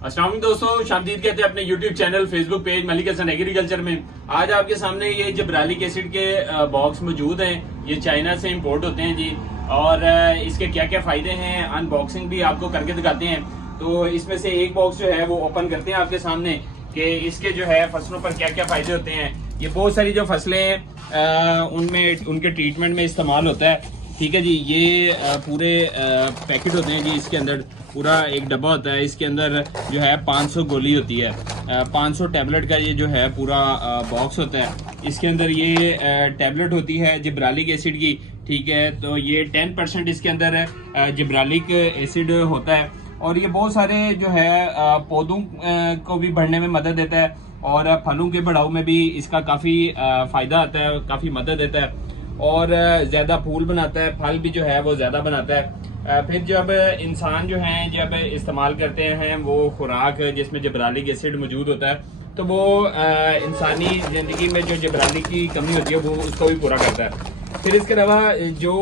अस्सलाम वालेकुम दोस्तों, शामदीद कहते हैं अपने YouTube channel, Facebook page Malik Hasan agriculture में। आज आपके सामने ये जिब्रालिक एसिड के बॉक्स मौजूद हैं। ये चाइना से इंपोर्ट होते हैं जी, और इसके क्या क्या फायदे हैं अनबॉक्सिंग भी आपको करके दिखाते हैं। तो इसमें से एक बॉक्स जो है वो ओपन करते हैं आपके सामने कि इसके जो है फसलों पर क्या क्या फायदे होते हैं। ये बहुत सारी जो फसलें हैं उनमें उनके ट्रीटमेंट में इस्तेमाल होता है। ठीक है जी, ये पूरे पैकेट होते हैं जी। इसके अंदर पूरा एक डब्बा होता है, इसके अंदर जो है 500 गोली होती है, 500 टैबलेट का ये जो है पूरा बॉक्स होता है। इसके अंदर ये टैबलेट होती है जिब्रालिक एसिड की। ठीक है, तो ये 10% इसके अंदर जिब्रालिक एसिड होता है, और ये बहुत सारे जो है पौधों को भी बढ़ने में मदद देता है, और फलों के बढ़ाव में भी इसका काफ़ी फ़ायदा आता है, काफ़ी मदद देता है, और ज़्यादा फूल बनाता है, फल भी जो है वो ज़्यादा बनाता है। फिर जब इंसान जो हैं जब इस्तेमाल करते हैं वो खुराक जिसमें जिब्रालिक एसिड मौजूद होता है, तो वो इंसानी ज़िंदगी में जो जिब्रालिक की कमी होती है वो उसको भी पूरा करता है। फिर इसके अलावा जो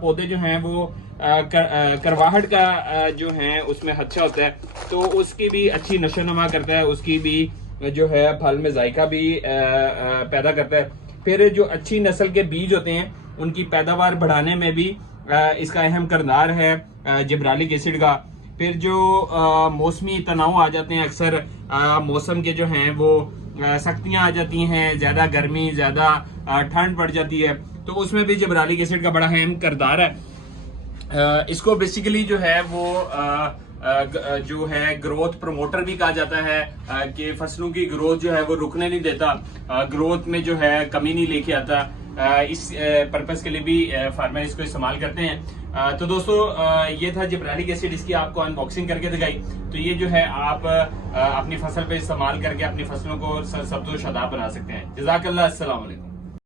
पौधे जो हैं वो करवाहट का जो है उसमें अच्छा होता है, तो उसकी भी अच्छी नशोनुमा करता है, उसकी भी जो है फल में जायका भी पैदा करता है। फिर जो अच्छी नस्ल के बीज होते हैं उनकी पैदावार बढ़ाने में भी इसका अहम किरदार है जिब्रालिक एसिड का। फिर जो मौसमी तनाव आ जाते हैं, अक्सर मौसम के जो हैं वो सख्तियां आ जाती हैं, ज़्यादा गर्मी, ज़्यादा ठंड पड़ जाती है, तो उसमें भी जिब्रालिक एसिड का बड़ा अहम किरदार है। इसको बेसिकली जो है वो जो है ग्रोथ प्रमोटर भी कहा जाता है, कि फसलों की ग्रोथ जो है वो रुकने नहीं देता, ग्रोथ में जो है कमी नहीं लेके आता। इस पर्पस के लिए भी फार्मर इसको इस्तेमाल करते हैं। तो दोस्तों ये था जिब्रालिक एसिड, इसकी आपको अनबॉक्सिंग करके दिखाई। तो ये जो है आप अपनी फसल पे इस्तेमाल करके अपनी फसलों को सब्ज़ व शादाब बना सकते हैं। जज़ाकल्लाह, अस्सलाम वालेकुम।